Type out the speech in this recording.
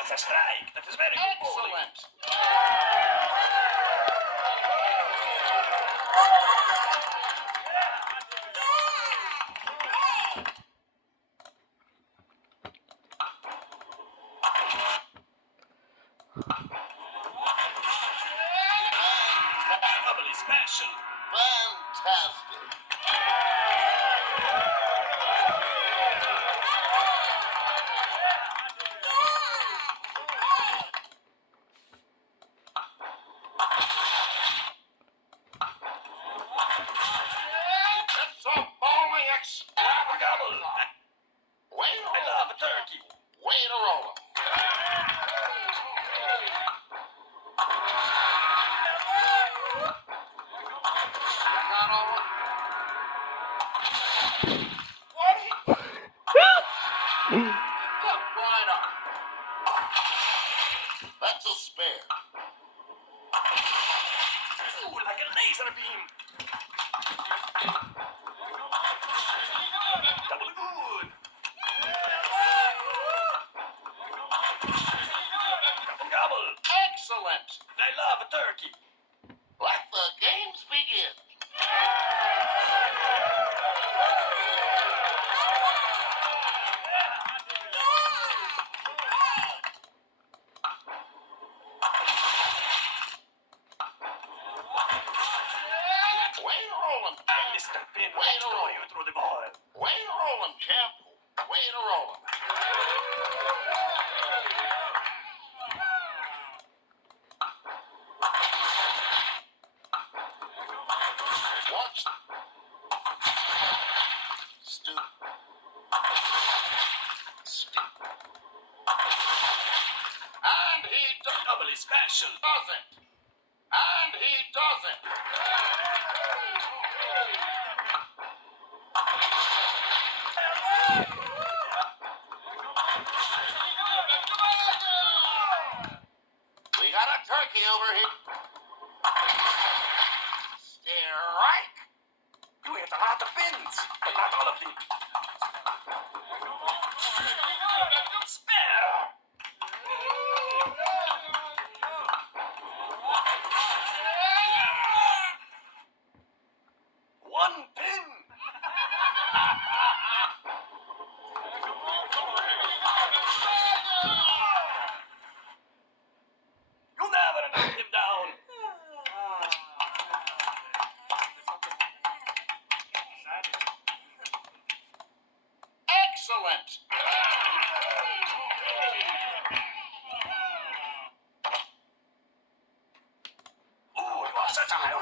That's a strike. That is very good bowling. Excellent. Doubly special. Fantastic. It's a bowling extravaganza. Way to I roll love 'em. a turkey. Way to roll 'em. I got all of 'em. Look right up. That's a spare. Ooh, like a laser beam. Double good. Double gobble. Excellent. I love a turkey. Let the games begin. Way to roll 'em. Mr. Pin Way to will roll. throw you through the ball. Way to roll 'em, champ. Way to roll 'em. Watch. Stoop. Stoop. And he Doubly special. does it. And he does it. We got a turkey over here. Strike. You hit a lot of pins, but not all of them. Spare. One pin. You never knocked him down. Excellent. Oh, you are such a high